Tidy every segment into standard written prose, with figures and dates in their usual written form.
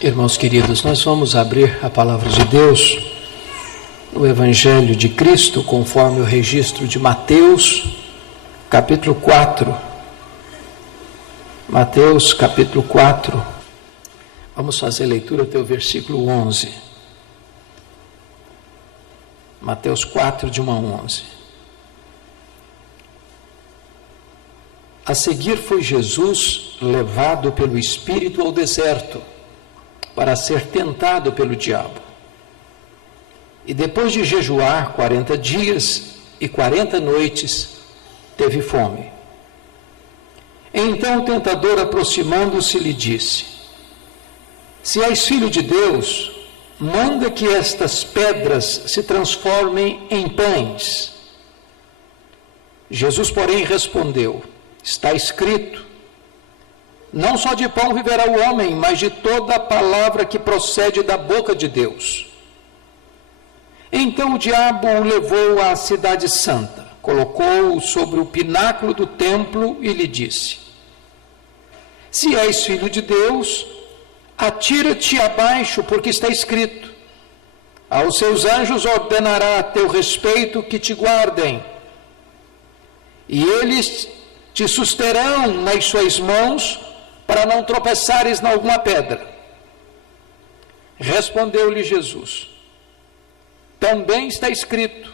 Irmãos queridos, nós vamos abrir a palavra de Deus no Evangelho de Cristo, conforme o registro de Mateus, capítulo 4. Mateus, capítulo 4. Vamos fazer leitura até o versículo 11. Mateus 4, de 1 a 11. A seguir foi Jesus levado pelo Espírito ao deserto, para ser tentado pelo diabo. E depois de jejuar 40 dias e 40 noites, teve fome. Então o tentador, aproximando-se, lhe disse: Se és filho de Deus, manda que estas pedras se transformem em pães. Jesus, porém, respondeu: Está escrito: Não só de pão viverá o homem, mas de toda a palavra que procede da boca de Deus. Então o diabo o levou à cidade santa, colocou-o sobre o pináculo do templo e lhe disse: Se és filho de Deus, atira-te abaixo, porque está escrito: Aos seus anjos ordenará a teu respeito que te guardem, e eles te susterão nas suas mãos, para não tropeçares em alguma pedra. Respondeu-lhe Jesus: Também está escrito: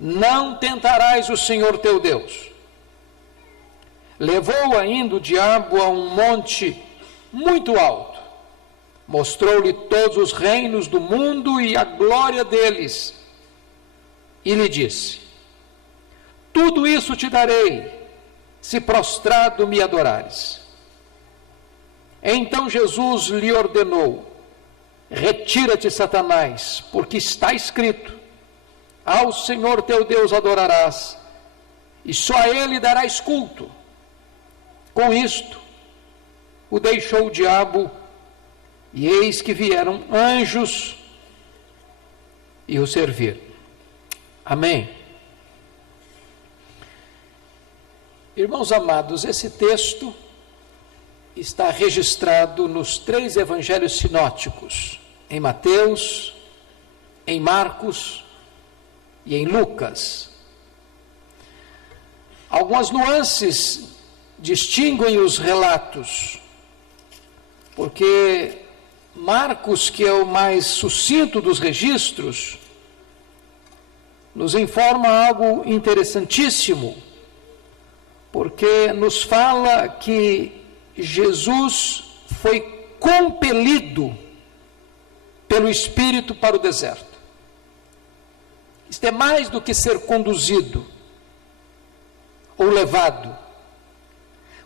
Não tentarás o Senhor teu Deus. Levou ainda o diabo a um monte muito alto, mostrou-lhe todos os reinos do mundo e a glória deles, e lhe disse: Tudo isso te darei, se prostrado me adorares. Então Jesus lhe ordenou: Retira-te, Satanás, porque está escrito: Ao Senhor teu Deus adorarás, e só a Ele darás culto. Com isto, o deixou o diabo, e eis que vieram anjos e o serviram. Amém. Irmãos amados, esse texto está registrado nos 3 evangelhos sinóticos, em Mateus, em Marcos e em Lucas. Algumas nuances distinguem os relatos, porque Marcos, que é o mais sucinto dos registros, nos informa algo interessantíssimo, porque nos fala que Jesus foi compelido pelo Espírito para o deserto. Isto é mais do que ser conduzido ou levado.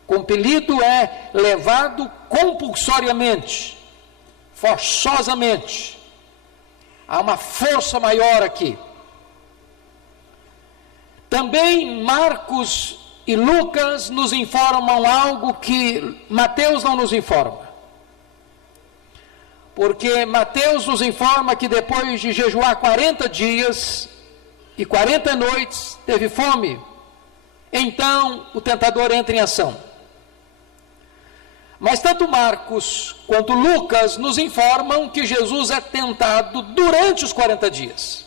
Compelido é levado compulsoriamente, forçosamente. Há uma força maior aqui. Também Marcos e Lucas nos informam algo que Mateus não nos informa. Porque Mateus nos informa que depois de jejuar 40 dias e 40 noites, teve fome. Então o tentador entra em ação. Mas tanto Marcos quanto Lucas nos informam que Jesus é tentado durante os 40 dias.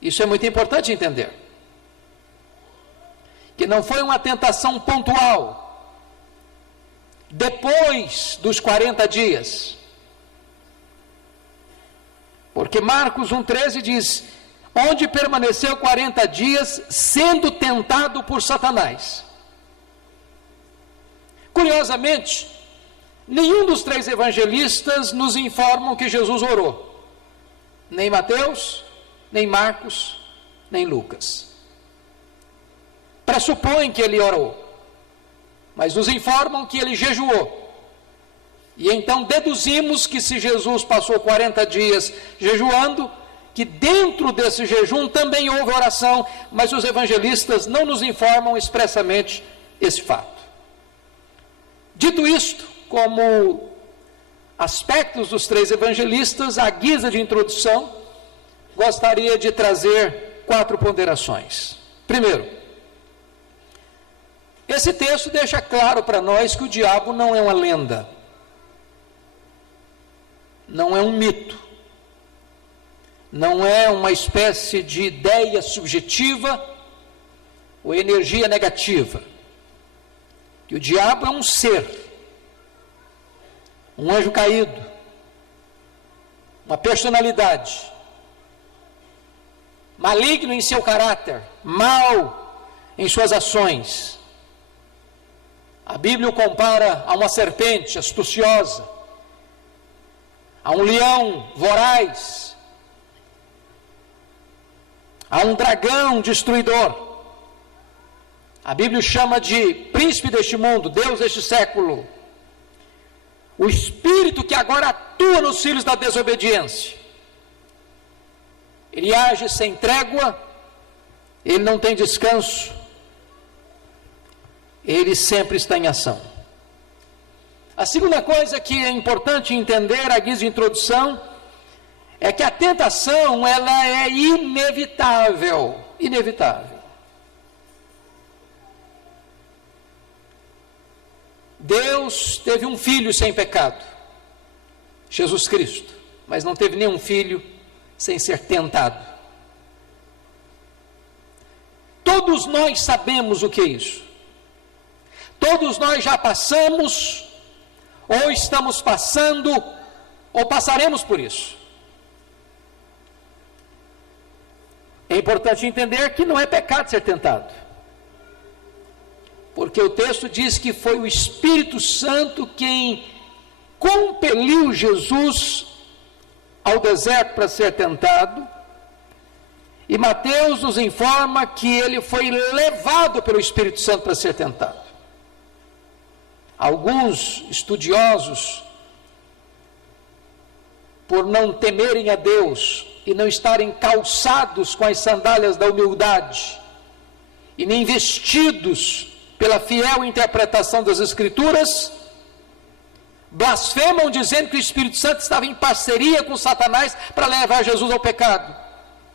Isso é muito importante entender. Que não foi uma tentação pontual, depois dos 40 dias. Porque Marcos 1,13 diz: Onde permaneceu 40 dias, sendo tentado por Satanás. Curiosamente, nenhum dos 3 evangelistas nos informam que Jesus orou. Nem Mateus, nem Marcos, nem Lucas. Pressupõem que ele orou, mas nos informam que ele jejuou. E então deduzimos que se Jesus passou 40 dias jejuando, que dentro desse jejum também houve oração, mas os evangelistas não nos informam expressamente esse fato. Dito isto, como aspectos dos 3 evangelistas, à guisa de introdução, gostaria de trazer 4 ponderações. Primeiro, esse texto deixa claro para nós que o diabo não é uma lenda. não é um mito, não é uma espécie de ideia subjetiva ou energia negativa. Que o diabo é um ser, um anjo caído, uma personalidade, maligno em seu caráter, mau em suas ações. A Bíblia o compara a uma serpente astuciosa, a um leão voraz, a um dragão destruidor. A Bíblia o chama de príncipe deste mundo, Deus deste século, o espírito que agora atua nos filhos da desobediência. Ele age sem trégua, ele não tem descanso, ele sempre está em ação. A segunda coisa que é importante entender, à guisa de introdução, é que a tentação, ela é inevitável, inevitável. Deus teve um filho sem pecado, Jesus Cristo, mas não teve nenhum filho sem ser tentado. Todos nós sabemos o que é isso. Todos nós já passamos, ou estamos passando, ou passaremos por isso. É importante entender que não é pecado ser tentado, porque o texto diz que foi o Espírito Santo quem compeliu Jesus ao deserto para ser tentado, e Mateus nos informa que ele foi levado pelo Espírito Santo para ser tentado. Alguns estudiosos, por não temerem a Deus e não estarem calçados com as sandálias da humildade e nem vestidos pela fiel interpretação das Escrituras, blasfemam dizendo que o Espírito Santo estava em parceria com Satanás para levar Jesus ao pecado.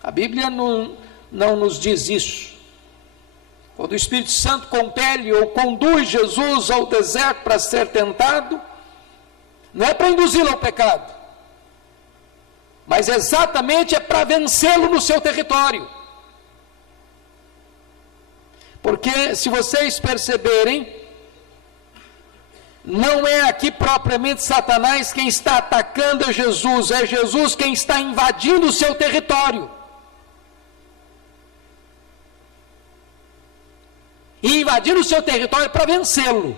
A Bíblia não nos diz isso. Quando o Espírito Santo compele ou conduz Jesus ao deserto para ser tentado, não é para induzi-lo ao pecado, mas exatamente é para vencê-lo no seu território. Porque, se vocês perceberem, não é aqui propriamente Satanás quem está atacando a Jesus, é Jesus quem está invadindo o seu território. E invadir o seu território para vencê-lo.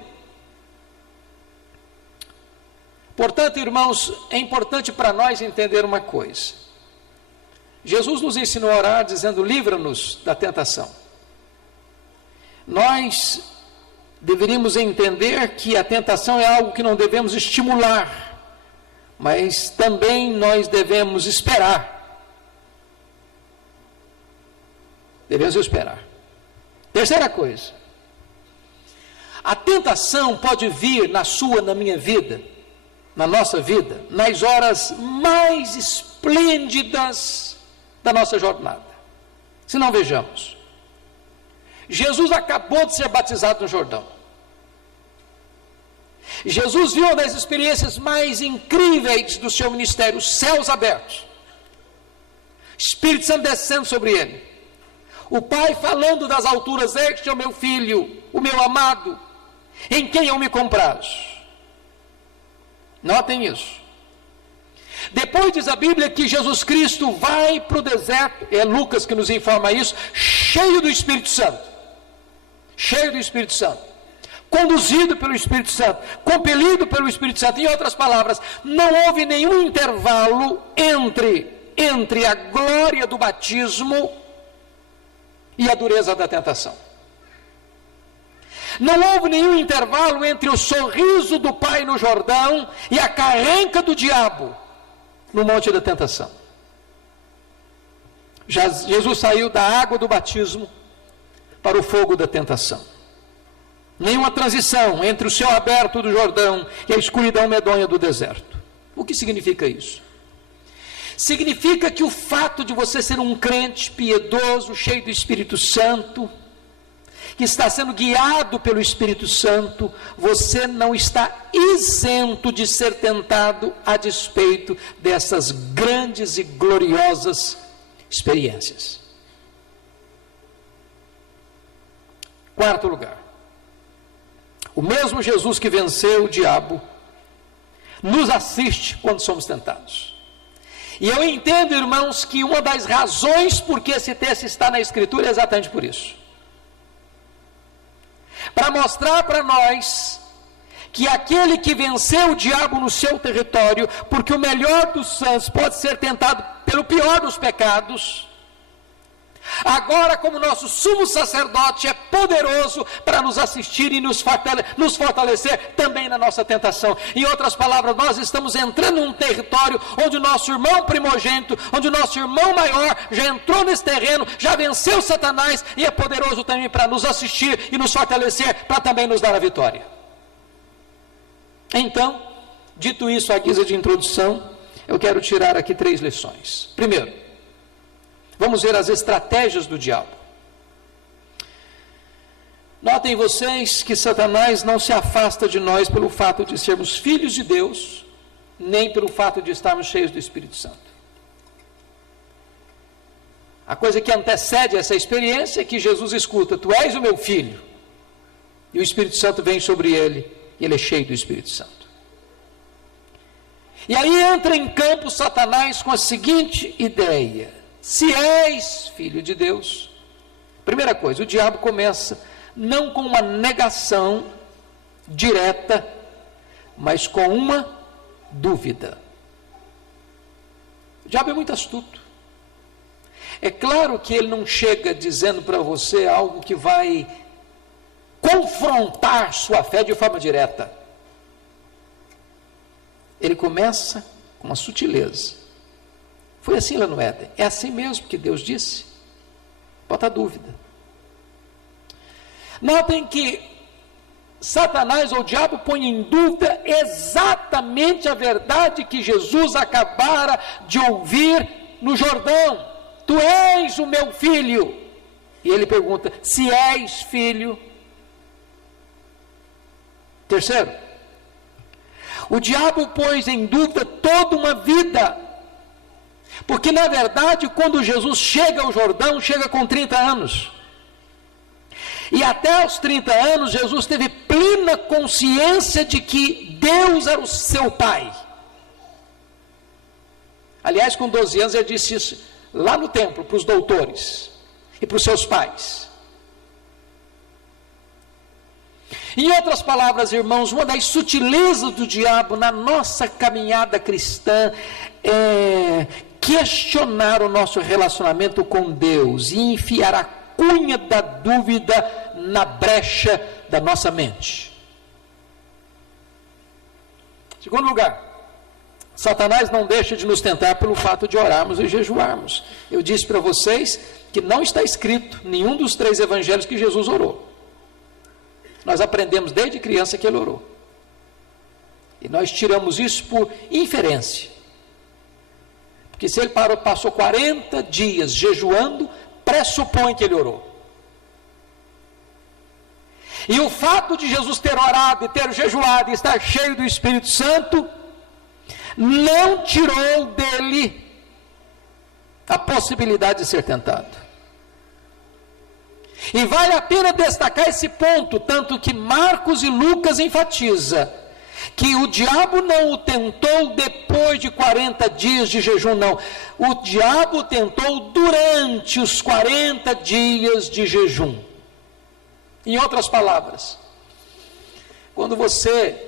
Portanto, irmãos, é importante para nós entender uma coisa. Jesus nos ensinou a orar dizendo: livra-nos da tentação. Nós deveríamos entender que a tentação é algo que não devemos estimular, mas também nós devemos esperar. Devemos esperar. Terceira coisa, a tentação pode vir na sua, na minha vida, na nossa vida, nas horas mais esplêndidas da nossa jornada. Se não, vejamos. Jesus acabou de ser batizado no Jordão. Jesus viu uma das experiências mais incríveis do seu ministério, os céus abertos, Espírito Santo descendo sobre ele, o Pai falando das alturas: este é o meu Filho, o meu amado, em quem eu me comprazo. Notem isso. Depois diz a Bíblia que Jesus Cristo vai para o deserto, é Lucas que nos informa isso, cheio do Espírito Santo, conduzido pelo Espírito Santo, compelido pelo Espírito Santo. Em outras palavras, não houve nenhum intervalo entre a glória do batismo e a dureza da tentação. Não houve nenhum intervalo entre o sorriso do Pai no Jordão e a carranca do diabo no monte da tentação. Jesus saiu da água do batismo para o fogo da tentação. Nenhuma transição entre o céu aberto do Jordão e a escuridão medonha do deserto. O que significa isso? Significa que o fato de você ser um crente piedoso, cheio do Espírito Santo, que está sendo guiado pelo Espírito Santo, você não está isento de ser tentado a despeito dessas grandes e gloriosas experiências. Quarto lugar, o mesmo Jesus que venceu o diabo nos assiste quando somos tentados. E eu entendo, irmãos, que uma das razões por que esse texto está na Escritura é exatamente por isso. Para mostrar para nós que aquele que venceu o diabo no seu território, porque o melhor dos santos pode ser tentado pelo pior dos pecados, agora, como nosso sumo sacerdote, é poderoso para nos assistir e nos fortalecer também na nossa tentação. Em outras palavras, nós estamos entrando num território onde o nosso irmão primogênito, onde o nosso irmão maior já entrou nesse terreno, já venceu Satanás e é poderoso também para nos assistir e nos fortalecer, para também nos dar a vitória. Então, dito isso à guisa de introdução, eu quero tirar aqui 3 lições. Primeiro, vamos ver as estratégias do diabo. Notem vocês que Satanás não se afasta de nós pelo fato de sermos filhos de Deus, nem pelo fato de estarmos cheios do Espírito Santo. A coisa que antecede essa experiência é que Jesus escuta: tu és o meu filho, e o Espírito Santo vem sobre ele, e ele é cheio do Espírito Santo. E aí entra em campo Satanás com a seguinte ideia: se és filho de Deus. Primeira coisa, o diabo começa não com uma negação direta, mas com uma dúvida. O diabo é muito astuto. É claro que ele não chega dizendo para você algo que vai confrontar sua fé de forma direta. Ele começa com uma sutileza. Foi assim lá no Éden. É assim mesmo que Deus disse? Bota dúvida. Notem que Satanás ou o diabo põe em dúvida exatamente a verdade que Jesus acabara de ouvir no Jordão: tu és o meu filho. E ele pergunta: se és filho. Terceiro, o diabo pôs em dúvida toda uma vida. Porque na verdade, quando Jesus chega ao Jordão, chega com 30 anos. E até os 30 anos, Jesus teve plena consciência de que Deus era o seu pai. Aliás, com 12 anos, ele disse isso lá no templo, para os doutores e para os seus pais. Em outras palavras, irmãos, uma das sutilezas do diabo na nossa caminhada cristã é questionar o nosso relacionamento com Deus e enfiar a cunha da dúvida na brecha da nossa mente. Segundo lugar, Satanás não deixa de nos tentar pelo fato de orarmos e jejuarmos. Eu disse para vocês que não está escrito nenhum dos 3 evangelhos que Jesus orou. Nós aprendemos desde criança que ele orou. E nós tiramos isso por inferência. Porque se ele passou 40 dias jejuando, pressupõe que ele orou. E o fato de Jesus ter orado e ter jejuado e estar cheio do Espírito Santo não tirou dele a possibilidade de ser tentado. E vale a pena destacar esse ponto, tanto que Marcos e Lucas enfatiza que o diabo não o tentou depois de 40 dias de jejum, não. O diabo tentou durante os 40 dias de jejum. Em outras palavras, quando você,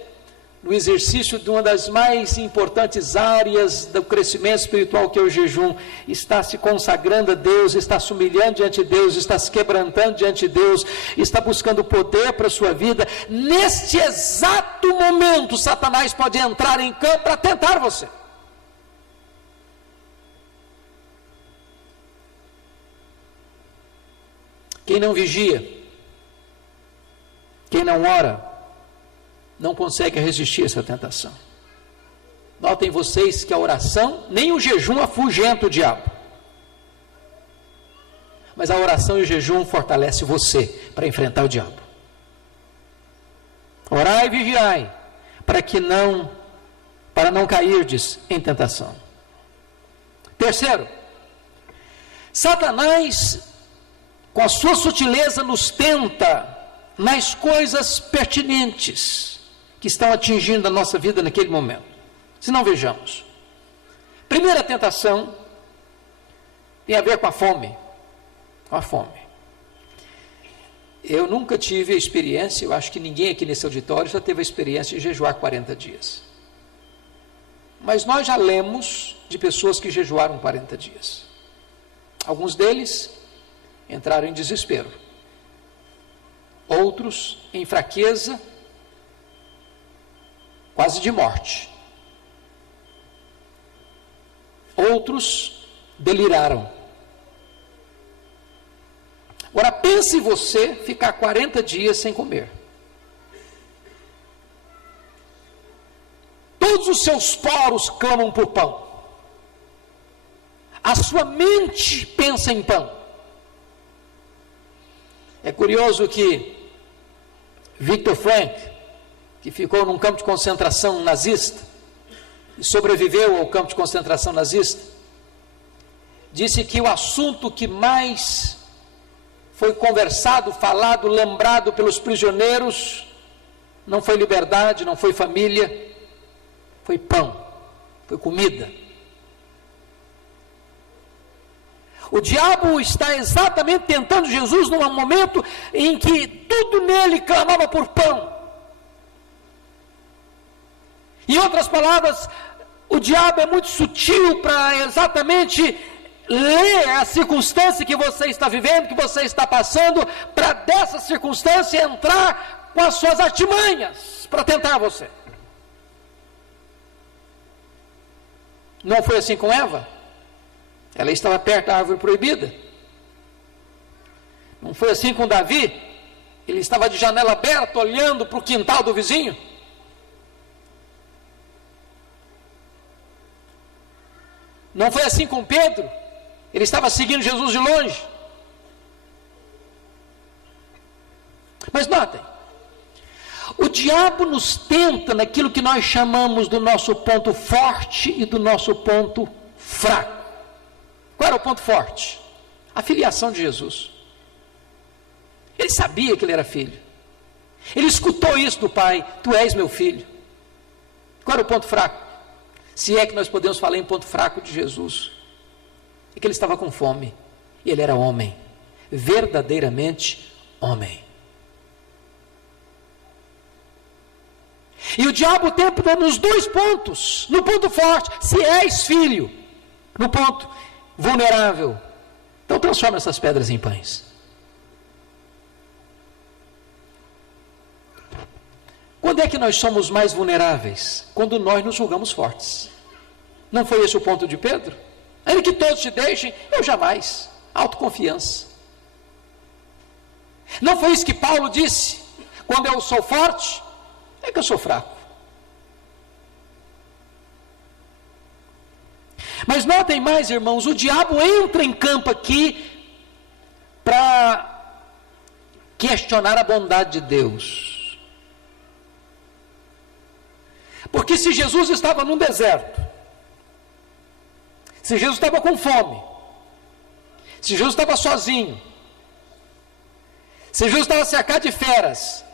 no exercício de uma das mais importantes áreas do crescimento espiritual, que é o jejum, está se consagrando a Deus, está se humilhando diante de Deus, está se quebrantando diante de Deus, está buscando poder para a sua vida, neste exato momento, Satanás pode entrar em campo para tentar você. Quem não vigia, quem não ora, não consegue resistir a essa tentação. Notem vocês que a oração, nem o jejum afugenta o diabo. mas a oração e o jejum fortalece você para enfrentar o diabo. Orai e vigiai, para não cairdes em tentação. Terceiro, Satanás, com a sua sutileza, nos tenta nas coisas pertinentes que estão atingindo a nossa vida naquele momento. Se não, vejamos. Primeira tentação tem a ver com a fome. Com a fome. Eu nunca tive a experiência, eu acho que ninguém aqui nesse auditório já teve a experiência de jejuar 40 dias. Mas nós já lemos de pessoas que jejuaram 40 dias. Alguns deles entraram em desespero. Outros em fraqueza, quase de morte. Outros deliraram. Agora pense você ficar 40 dias sem comer. Todos os seus poros clamam por pão. A sua mente pensa em pão. É curioso que Viktor Frankl, que ficou num campo de concentração nazista e sobreviveu ao campo de concentração nazista, disse que o assunto que mais foi conversado, falado, lembrado pelos prisioneiros não foi liberdade, não foi família, foi pão, foi comida. O diabo está exatamente tentando Jesus num momento em que tudo nele clamava por pão. Em outras palavras, o diabo é muito sutil para exatamente ler a circunstância que você está vivendo, que você está passando, para dessa circunstância entrar com as suas artimanhas para tentar você. Não foi assim com Eva? Ela estava perto da árvore proibida. Não foi assim com Davi? Ele estava de janela aberta, olhando para o quintal do vizinho. Não foi assim com Pedro? Ele estava seguindo Jesus de longe. Mas notem, o diabo nos tenta naquilo que nós chamamos do nosso ponto forte e do nosso ponto fraco. Qual era o ponto forte? A filiação de Jesus. Ele sabia que ele era filho. Ele escutou isso do pai: tu és meu filho. Qual era o ponto fraco? Se é que nós podemos falar em ponto fraco de Jesus, é que ele estava com fome, e ele era homem, verdadeiramente homem. E o diabo tenta nos dois pontos: no ponto forte, se és filho; no ponto vulnerável, então transforma essas pedras em pães. Quando é que nós somos mais vulneráveis? Quando nós nos julgamos fortes. Não foi esse o ponto de Pedro? Ainda que todos te deixem, eu jamais. Autoconfiança. Não foi isso que Paulo disse? Quando eu sou forte, é que eu sou fraco. Mas notem mais, irmãos, o diabo entra em campo aqui para questionar a bondade de Deus. Porque se Jesus estava num deserto, se Jesus estava com fome, se Jesus estava sozinho, se Jesus estava cercado de feras,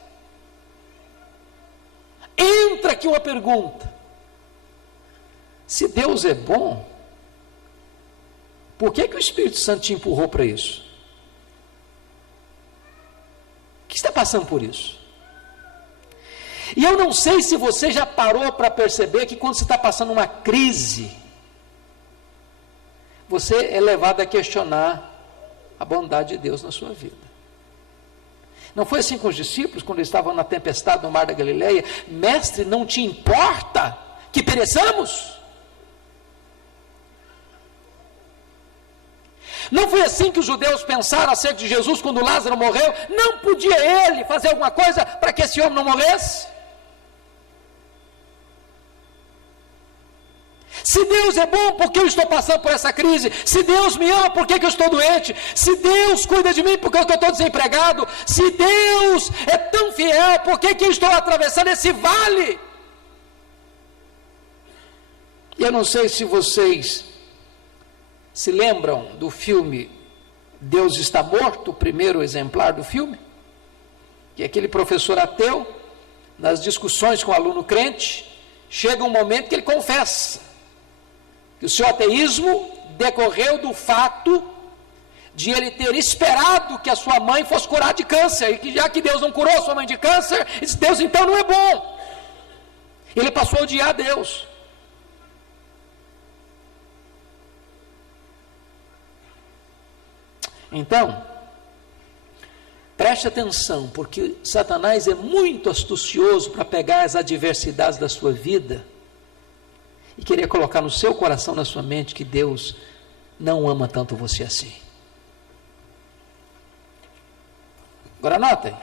entra aqui uma pergunta: se Deus é bom, por que o Espírito Santo te empurrou para isso? O que está passando por isso? E eu não sei se você já parou para perceber que quando você está passando uma crise, você é levado a questionar a bondade de Deus na sua vida. Não foi assim com os discípulos, quando eles estavam na tempestade no mar da Galileia? Mestre, não te importa que pereçamos? Não foi assim que os judeus pensaram acerca de Jesus quando Lázaro morreu? Não podia ele fazer alguma coisa para que esse homem não morresse? Se Deus é bom, por que eu estou passando por essa crise? Se Deus me ama, por que eu estou doente? Se Deus cuida de mim, por que eu estou desempregado? Se Deus é tão fiel, por que eu estou atravessando esse vale? E eu não sei se vocês se lembram do filme Deus Está Morto, o primeiro exemplar do filme, que aquele professor ateu, nas discussões com o aluno crente, chega um momento que ele confessa que o seu ateísmo decorreu do fato de ele ter esperado que a sua mãe fosse curada de câncer, e que já que Deus não curou a sua mãe de câncer, esse Deus então não é bom. Ele passou a odiar Deus. Então, preste atenção, porque Satanás é muito astucioso para pegar as adversidades da sua vida e querer colocar no seu coração, na sua mente, que Deus não ama tanto você assim. Agora anotem,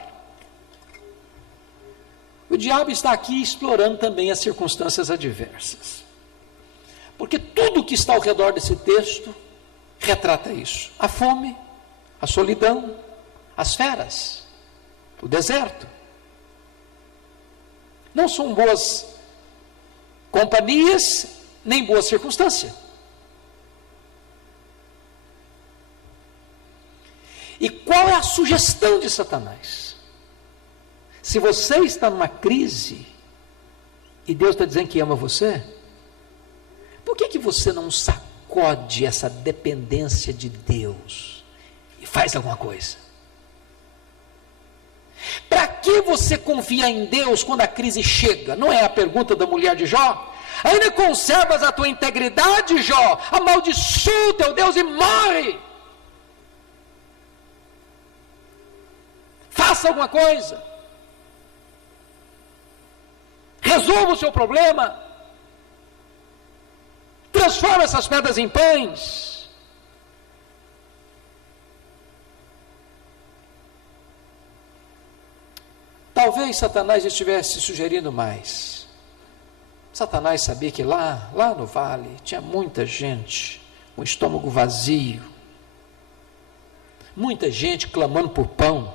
o diabo está aqui explorando também as circunstâncias adversas, porque tudo que está ao redor desse texto retrata isso: a fome, a solidão, as feras, o deserto. Não são boas companhias, nem boa circunstância. E qual é a sugestão de Satanás? Se você está numa crise, e Deus está dizendo que ama você, por que você não sacode essa dependência de Deus e faz alguma coisa? Para que você confia em Deus quando a crise chega? Não é a pergunta da mulher de Jó? Ainda conservas a tua integridade, Jó? Amaldiçoa o teu Deus e morre. Faça alguma coisa. Resolva o seu problema. Transforma essas pedras em pães. Talvez Satanás estivesse sugerindo mais. Satanás sabia que lá no vale, tinha muita gente com o estômago vazio, muita gente clamando por pão.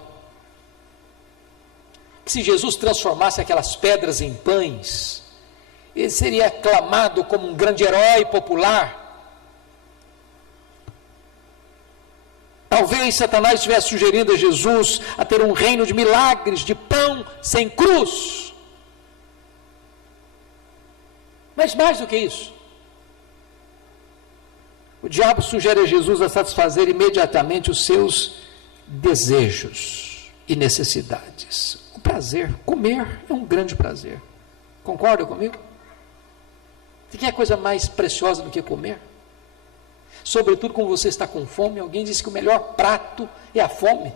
Que se Jesus transformasse aquelas pedras em pães, ele seria aclamado como um grande herói popular. Talvez Satanás estivesse sugerindo a Jesus a ter um reino de milagres, de pão sem cruz. Mas mais do que isso, o diabo sugere a Jesus a satisfazer imediatamente os seus desejos e necessidades. O prazer, comer é um grande prazer. Concorda comigo? Você quer coisa mais preciosa do que comer? Sobretudo quando você está com fome. Alguém disse que o melhor prato é a fome.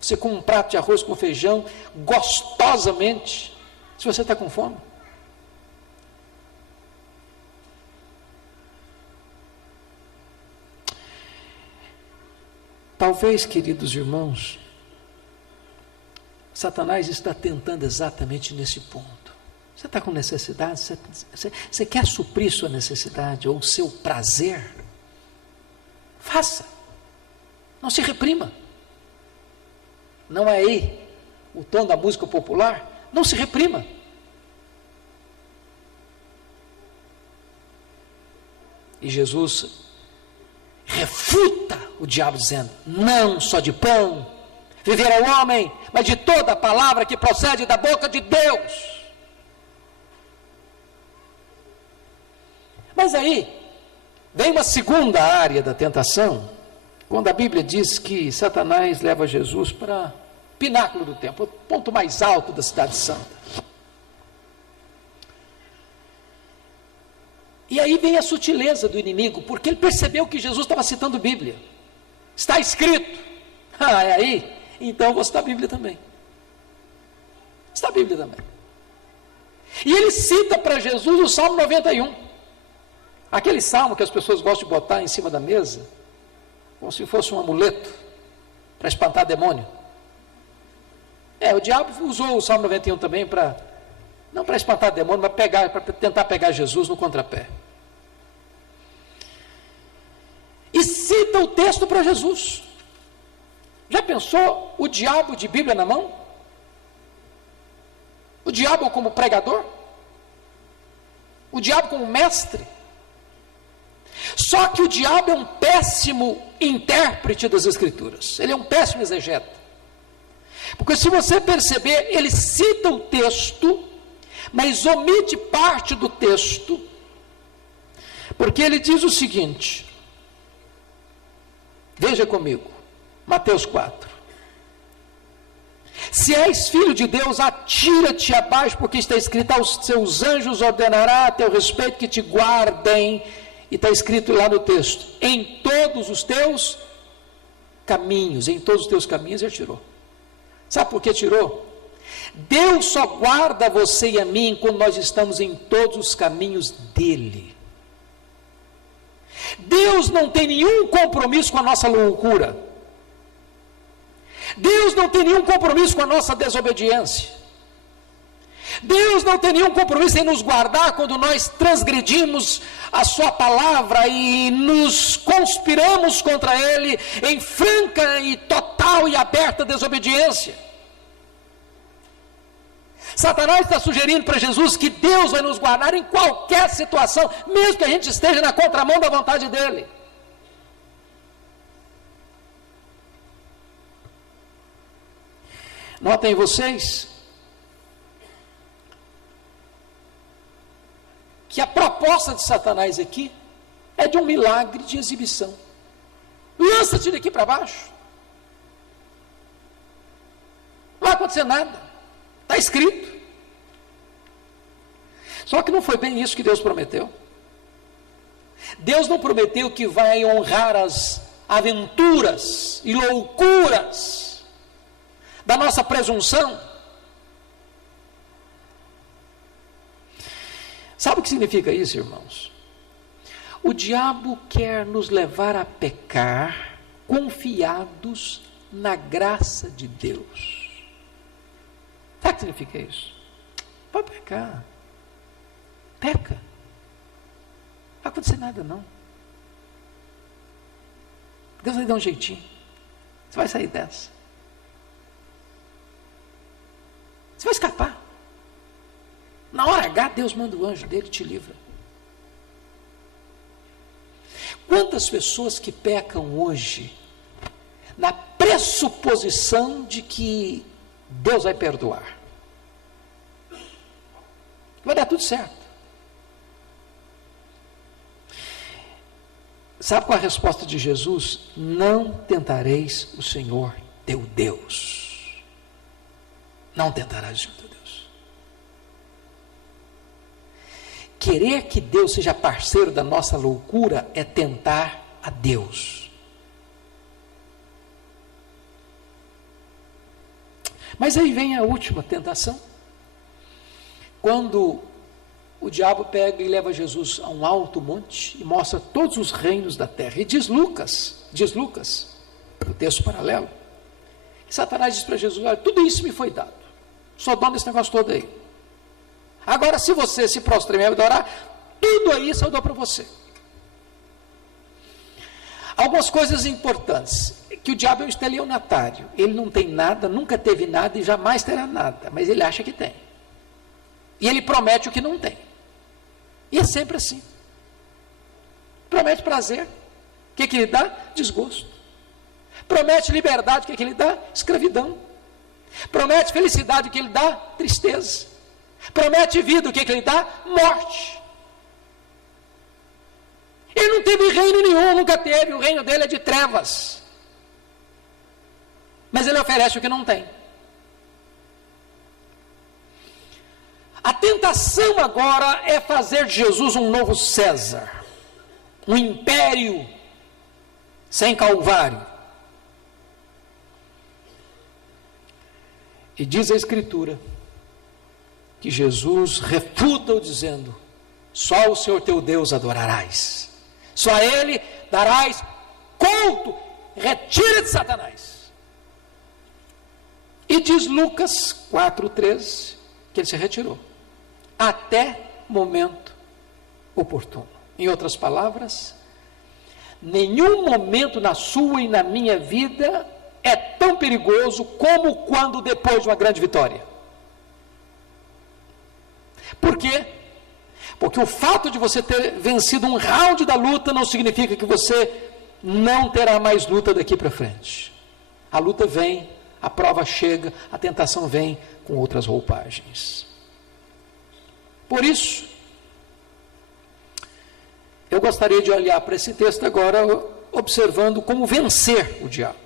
Você come um prato de arroz com feijão gostosamente, se você está com fome. Talvez, queridos irmãos, Satanás está tentando exatamente nesse ponto. Você está com necessidade? Você quer suprir sua necessidade ou o seu prazer? Faça. Não se reprima. Não é aí o tom da música popular? Não se reprima. E Jesus refuta o diabo dizendo: não só de pão viverá o homem, mas de toda a palavra que procede da boca de Deus. Mas aí vem uma segunda área da tentação, quando a Bíblia diz que Satanás leva Jesus para o pináculo do templo, o ponto mais alto da cidade santa. E aí vem a sutileza do inimigo, porque ele percebeu que Jesus estava citando Bíblia. Está escrito. É aí? Então eu vou citar a Bíblia também. Cita a Bíblia também. E ele cita para Jesus o Salmo 91. Aquele salmo que as pessoas gostam de botar em cima da mesa, como se fosse um amuleto para espantar demônio. O diabo usou o Salmo 91 também para Não para espantar demônio, mas para tentar pegar Jesus no contrapé. E cita o texto para Jesus. Já pensou o diabo de Bíblia na mão? O diabo como pregador? O diabo como mestre? Só que o diabo é um péssimo intérprete das Escrituras. Ele é um péssimo exegeta. Porque se você perceber, ele cita o texto, mas omite parte do texto. Porque ele diz o seguinte, veja comigo, Mateus 4. Se és filho de Deus, atira-te abaixo, porque está escrito, aos seus anjos ordenará a teu respeito que te guardem. E está escrito lá no texto, em todos os teus caminhos, em todos os teus caminhos ele tirou. Sabe por que tirou? Deus só guarda você e a mim quando nós estamos em todos os caminhos dele. Deus não tem nenhum compromisso com a nossa loucura. Deus não tem nenhum compromisso com a nossa desobediência. Deus não tem nenhum compromisso em nos guardar quando nós transgredimos a sua palavra e nos conspiramos contra ele em franca e total e aberta desobediência. Satanás está sugerindo para Jesus que Deus vai nos guardar em qualquer situação, mesmo que a gente esteja na contramão da vontade dele. Notem vocês que a proposta de Satanás aqui é de um milagre de exibição. Lança-te daqui para baixo. Não vai acontecer nada. Está escrito. Só que não foi bem isso que Deus prometeu. Deus não prometeu que vai honrar as aventuras e loucuras da nossa presunção. Sabe o que significa isso, irmãos? O diabo quer nos levar a pecar confiados na graça de Deus. Sabe o que significa isso? Pode pecar. Peca. Não vai acontecer nada, não. Deus vai dar um jeitinho. Você vai sair dessa. Você vai escapar. Na hora H, Deus manda o anjo dele e te livra. Quantas pessoas que pecam hoje na pressuposição de que Deus vai perdoar? Vai dar tudo certo. Sabe qual é a resposta de Jesus? Não tentareis o Senhor teu Deus. Não tentarás o Senhor teu Deus. Querer que Deus seja parceiro da nossa loucura é tentar a Deus. Mas aí vem a última tentação. Quando o diabo pega e leva Jesus a um alto monte e mostra todos os reinos da terra. E diz Lucas, o texto paralelo, que Satanás diz para Jesus, olha, tudo isso me foi dado. Sou dono desse negócio todo aí. Agora, se você se prostrar e me adorar, tudo isso eu dou para você. Algumas coisas importantes, que o diabo é um estelionatário. Ele não tem nada, nunca teve nada e jamais terá nada, mas ele acha que tem. E ele promete o que não tem. E é sempre assim. Promete prazer. O que ele dá? Desgosto. Promete liberdade. O que ele dá? Escravidão. Promete felicidade. O que ele dá? Tristeza. Promete vida. O que ele dá? Morte. Ele não teve reino nenhum, nunca teve. O reino dele é de trevas. Mas ele oferece o que não tem. A tentação agora é fazer de Jesus um novo César, um império sem Calvário. E diz a Escritura que Jesus refuta-o dizendo, só o Senhor teu Deus adorarás, só a Ele darás culto, retira de Satanás. E diz Lucas 4,13 que ele se retirou. até momento oportuno. Em outras palavras, nenhum momento na sua e na minha vida é tão perigoso como quando depois de uma grande vitória. Por quê? Porque o fato de você ter vencido um round da luta não significa que você não terá mais luta daqui para frente. A luta vem, a prova chega, a tentação vem com outras roupagens. Por isso, eu gostaria de olhar para esse texto agora, observando como vencer o diabo.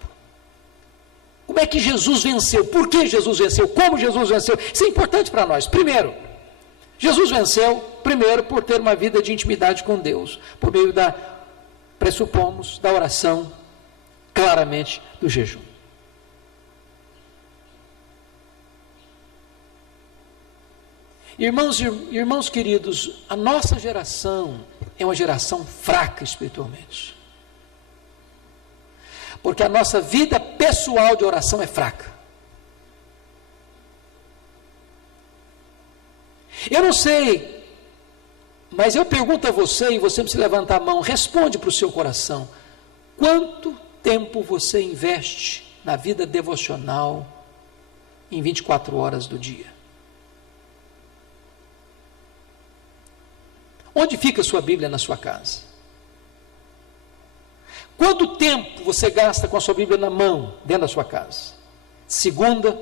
Como é que Jesus venceu? Por que Jesus venceu? Como Jesus venceu? Isso é importante para nós. Primeiro, Jesus venceu, primeiro, por ter uma vida de intimidade com Deus, por meio pressupomos, da oração, claramente, do jejum. Irmãos queridos, a nossa geração é uma geração fraca espiritualmente. Porque a nossa vida pessoal de oração é fraca. Eu não sei, mas eu pergunto a você, e você precisa levantar a mão, responde para o seu coração: quanto tempo você investe na vida devocional em 24 horas do dia? Onde fica a sua Bíblia na sua casa? Quanto tempo você gasta com a sua Bíblia na mão, dentro da sua casa? Segunda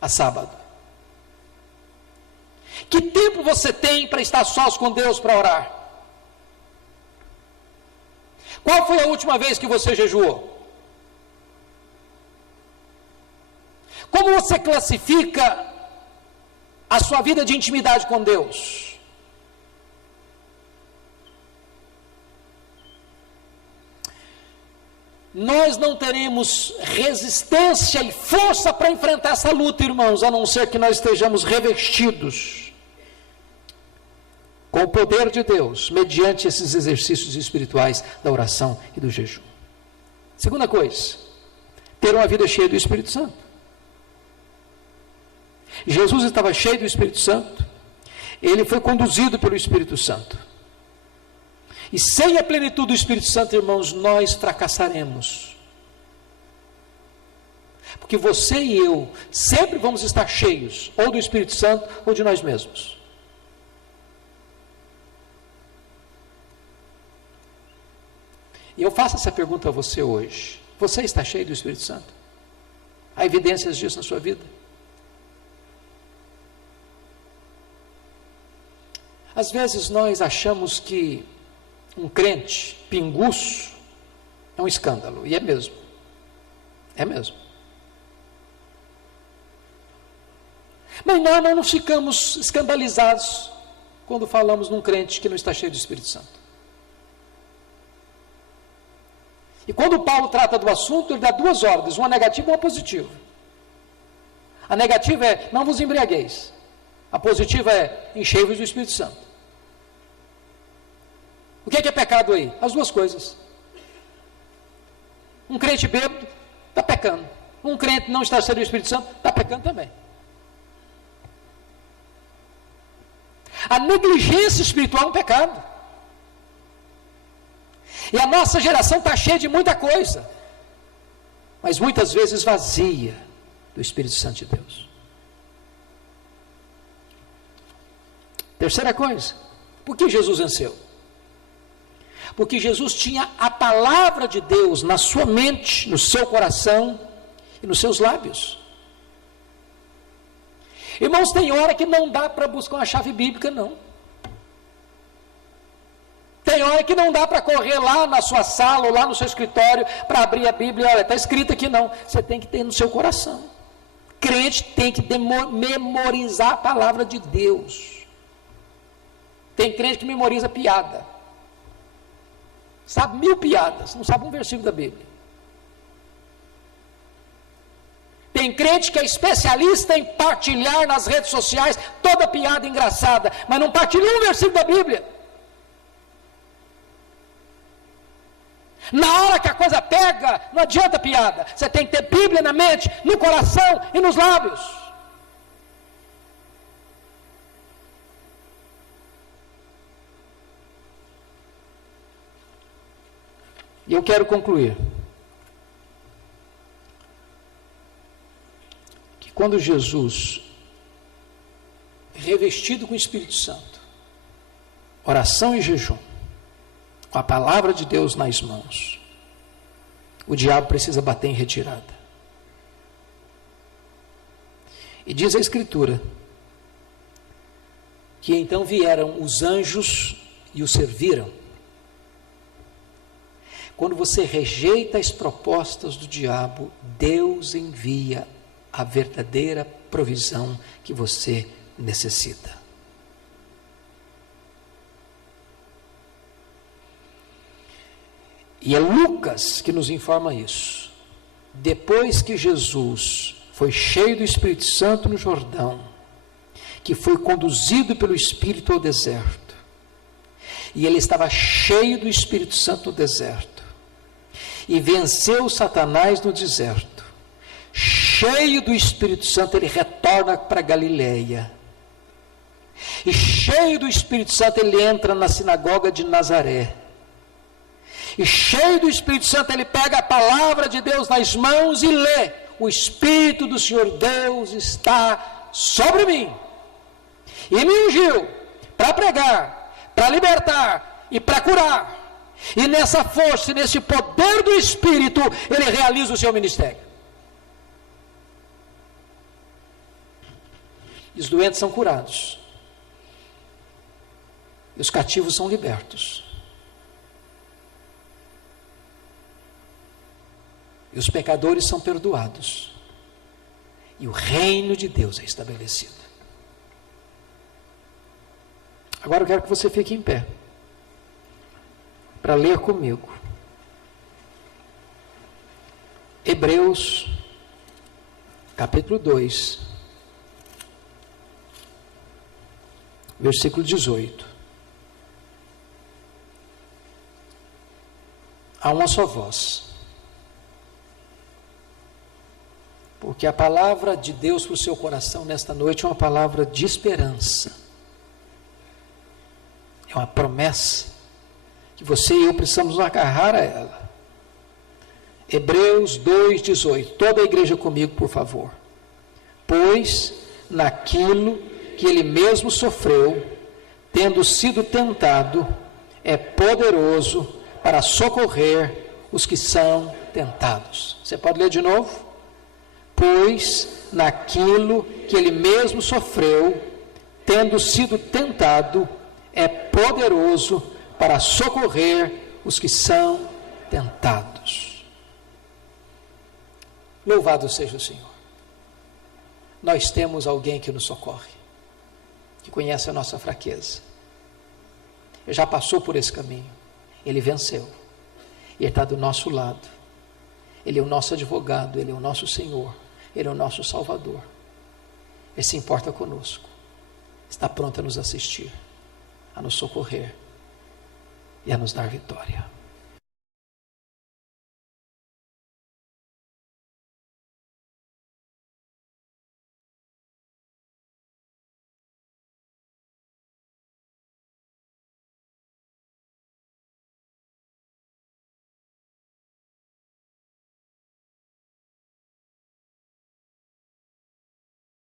a sábado. Que tempo você tem para estar sós com Deus para orar? Qual foi a última vez que você jejuou? Como você classifica a sua vida de intimidade com Deus? Nós não teremos resistência e força para enfrentar essa luta, irmãos, a não ser que nós estejamos revestidos com o poder de Deus, mediante esses exercícios espirituais da oração e do jejum. Segunda coisa, ter uma vida cheia do Espírito Santo. Jesus estava cheio do Espírito Santo, ele foi conduzido pelo Espírito Santo. E sem a plenitude do Espírito Santo, irmãos, nós fracassaremos. Porque você e eu sempre vamos estar cheios, ou do Espírito Santo, ou de nós mesmos. E eu faço essa pergunta a você hoje: você está cheio do Espírito Santo? Há evidências disso na sua vida? Às vezes nós achamos que um crente pinguço é um escândalo, e é mesmo. É mesmo. Mas nós não ficamos escandalizados quando falamos num crente que não está cheio do Espírito Santo. E quando Paulo trata do assunto, ele dá duas ordens, uma negativa e uma positiva. A negativa é: não vos embriagueis. A positiva é: enchei-vos do Espírito Santo. O que é pecado aí? As duas coisas. Um crente bêbado está pecando. Um crente não está cheio do Espírito Santo está pecando também. A negligência espiritual é um pecado. E a nossa geração está cheia de muita coisa, mas muitas vezes vazia do Espírito Santo de Deus. Terceira coisa, por que Jesus venceu? Porque Jesus tinha a palavra de Deus na sua mente, no seu coração e nos seus lábios. Irmãos, tem hora que não dá para buscar uma chave bíblica, não. Tem hora que não dá para correr lá na sua sala ou lá no seu escritório para abrir a Bíblia. Olha, está escrito aqui, não. Você tem que ter no seu coração. Crente tem que memorizar a palavra de Deus. Tem crente que memoriza piada. Sabe 1000 piadas, não sabe um versículo da Bíblia. Tem crente que é especialista em partilhar nas redes sociais toda piada engraçada, mas não partilha um versículo da Bíblia. Na hora que a coisa pega, não adianta piada. Você tem que ter Bíblia na mente, no coração e nos lábios. E eu quero concluir que quando Jesus, revestido com o Espírito Santo, oração e jejum, com a palavra de Deus nas mãos, o diabo precisa bater em retirada. E diz a Escritura que então vieram os anjos e o serviram. Quando você rejeita as propostas do diabo, Deus envia a verdadeira provisão que você necessita. E é Lucas que nos informa isso. Depois que Jesus foi cheio do Espírito Santo no Jordão, que foi conduzido pelo Espírito ao deserto, e ele estava cheio do Espírito Santo no deserto, e venceu Satanás no deserto, cheio do Espírito Santo, ele retorna para Galileia, e cheio do Espírito Santo, ele entra na sinagoga de Nazaré, e cheio do Espírito Santo, ele pega a palavra de Deus nas mãos e lê: o Espírito do Senhor Deus está sobre mim, e me ungiu para pregar, para libertar e para curar. E nessa força, nesse poder do Espírito, ele realiza o seu ministério. E os doentes são curados. E os cativos são libertos. E os pecadores são perdoados. E o reino de Deus é estabelecido. Agora eu quero que você fique em pé para ler comigo Hebreus capítulo 2, versículo 18. Há uma só voz, porque a palavra de Deus para o seu coração nesta noite é uma palavra de esperança, é uma promessa que você e eu precisamos nos agarrar a ela. Hebreus 2,18. Toda a igreja comigo, por favor. Pois naquilo que ele mesmo sofreu, tendo sido tentado, é poderoso para socorrer os que são tentados. Você pode ler de novo? Pois naquilo que ele mesmo sofreu, tendo sido tentado, é poderoso para socorrer os que são tentados. Louvado seja o Senhor. Nós temos alguém que nos socorre, que conhece a nossa fraqueza. Ele já passou por esse caminho, ele venceu, e ele está do nosso lado. Ele é o nosso advogado, ele é o nosso Senhor, ele é o nosso Salvador. Ele se importa conosco, está pronto a nos assistir, a nos socorrer e a nos dar vitória.